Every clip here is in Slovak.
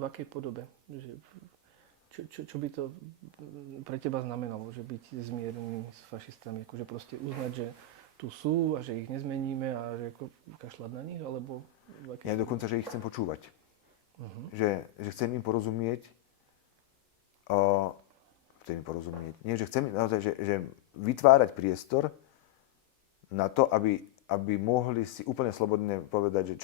v akej podobe? Že, čo by to pre teba znamenalo, že byť zmierený s fašistami? Akože proste uznať, že tu sú a že ich nezmeníme a že ako kašľať na nich? Alebo Ja dokonca, že ich chcem počúvať. Že chcem im porozumieť. Nie, že chcem naozaj, že vytvárať priestor na to, aby mohli si úplne slobodne povedať,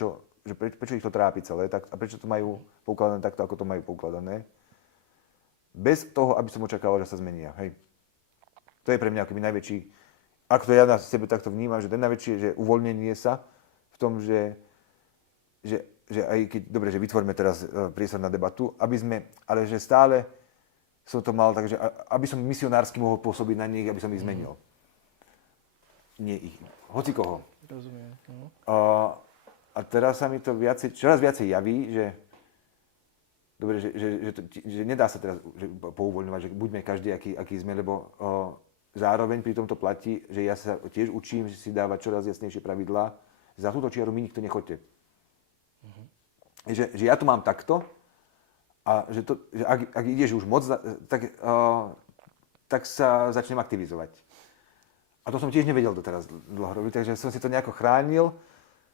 že prečo ich to trápi celé tak, a prečo to majú poukladané takto, ako to majú poukladané. Bez toho, aby som očakával, že sa zmenia. Hej. To je pre mňa akoby najväčší, ak to ja na sebe takto vnímam, že ten najväčšie, že uvoľnenie sa v tom, že aj keď, dobre, že vytvoríme teraz priestor na debatu, ale že stále som to mal tak, že aby som misionársky mohol pôsobiť na nich, aby som ich zmenil. Nie ich, hoci koho. Rozumiem. No. A teraz sa mi to čoraz viacej javí, že dobre, že nedá sa teraz pouvoľňovať, že buďme každý, aký sme, lebo zároveň pri tomto platí, že ja sa tiež učím si dávať čoraz jasnejšie pravidlá. Za túto čiaru my nikto nechoďte. Že ja to mám takto a že ak ideš už moc, tak sa začnem aktivizovať. A to som tiež nevedel doteraz dlho robiť, takže som si to nejako chránil,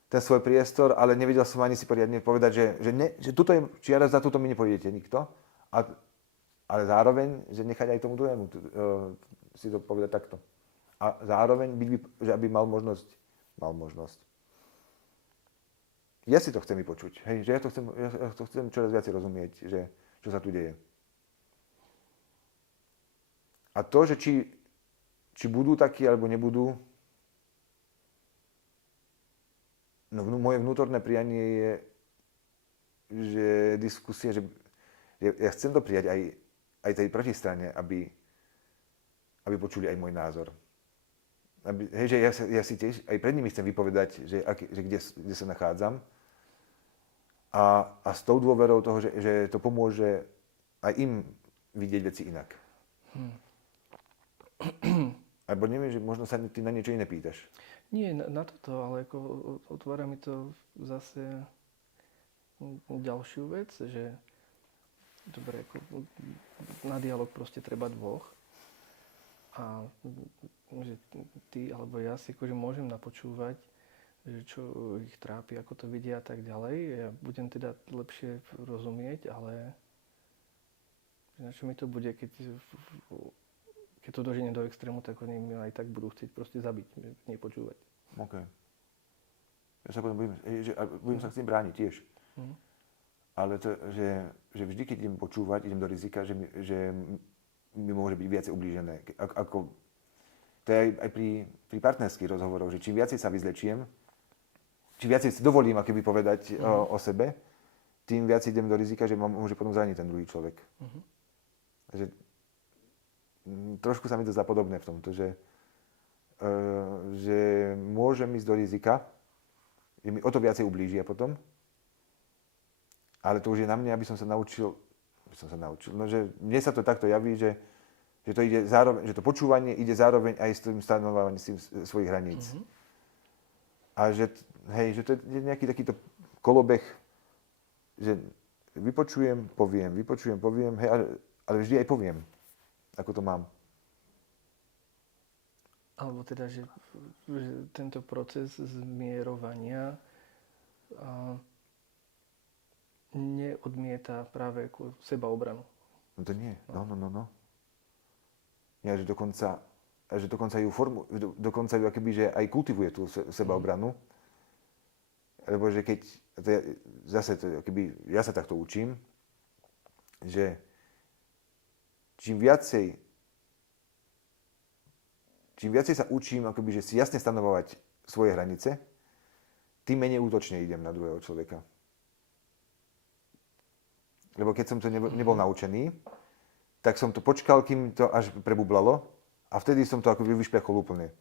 ten svoj priestor, ale nevedel som ani si poriadne povedať, že tuto je čiara, za túto mi nepôjdete nikto, ale zároveň, že nechať aj tomu druhému si to povedať takto. A zároveň, že aby mal možnosť. Ja si to chcem vypočuť, hej, že ja to chcem čoraz viac rozumieť, že čo sa tu deje. A to, že či budú takí, alebo nebudú, no moje vnútorné prianie je, že diskusia, že ja chcem to prijať aj tej protistrane, aby počuli aj môj názor. Že ja si tiež aj pred nimi chcem vypovedať, že kde sa nachádzam. A s tou dôverou toho, že to pomôže aj im vidieť veci inak. Alebo neviem, že možno sa ty na niečo iné pýtaš. Nie, na toto, ale ako otvára mi to zase ďalšiu vec, že dobre, ako na dialog proste treba dvoch. A že ty alebo ja si akože môžem napočúvať, že čo ich trápi, ako to vidia a tak ďalej. Ja budem teda lepšie rozumieť, ale na čo mi to bude, keď to doženie do extrému, tak oni mi aj tak budú chcieť proste zabiť, nepočúvať. OK. Ja sa potom budem sa chcieť brániť tiež. Ale to, že vždy, keď idem počúvať, idem do rizika, že mi môže byť viacej ublížené. To je aj pri partnerských rozhovoroch, že čím viacej sa vyzlečiem, čím viacej si dovolím akoby povedať o sebe, tým viac idem do rizika, že ma môže potom zraniť ten druhý človek. Že, trošku sa mi to zdá podobné v tomto, že môžem ísť do rizika, že mi o to viacej ublížia potom, ale to už je na mne, aby som sa naučil, no, že mne sa to takto javí, že to ide zároveň, že to počúvanie ide zároveň aj s tým stanovovaním svojich hraníc. A že to je nejaký takýto kolobeh, že vypočujem, poviem, hej, ale vždy aj poviem, ako to mám. Alebo teda, že tento proces zmierovania neodmieta práve sebaobranu. No to nie, no. Ja, že dokonca ju dokonca ju akoby, že aj kultivuje tú sebaobranu. Lebo že keď, akoby, ja sa takto učím, že čím viacej sa učím, akoby, že si jasne stanovovať svoje hranice, tým menej útočne idem na druhého človeka. Lebo keď som to nebol naučený, tak som to počkal, kým to až prebublalo a vtedy som to akoby vyšplechol úplne.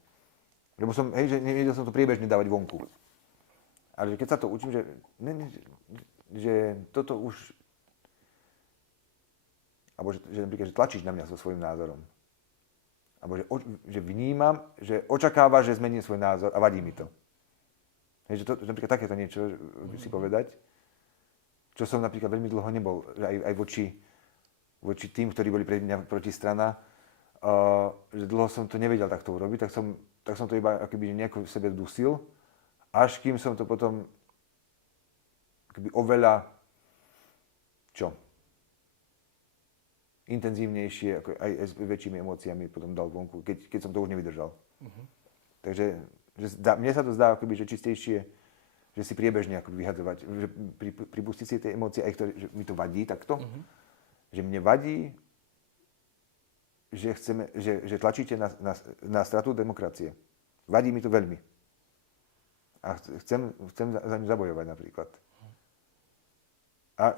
Lebo že nevedel som to priebežne dávať vonku. Ale keď sa to učím, že toto už, alebo že napríklad, že tlačíš na mňa so svojím názorom. Alebo že vnímam, že očakáva, že zmení svoj názor a vadí mi to. Že napríklad takéto niečo si povedať. čo som napríklad veľmi dlho nebol, že aj voči tým, ktorí boli pre mňa protistrana, že dlho som to nevedel takto urobiť, tak som to iba akoby nejako v sebe dusil, až kým som to potom akoby oveľa intenzívnejšie, ako aj s väčšími emóciami potom dal vonku, keď som to už nevydržal. Takže mne sa to zdá akoby, že čistejšie, že si priebežne akoby vyhadzovať, že pripustiť si tie emócie, aj že mi to vadí takto, že mne vadí, že tlačíte na stratu demokracie. Vadí mi to veľmi. A chcem za ňu zabojovať napríklad.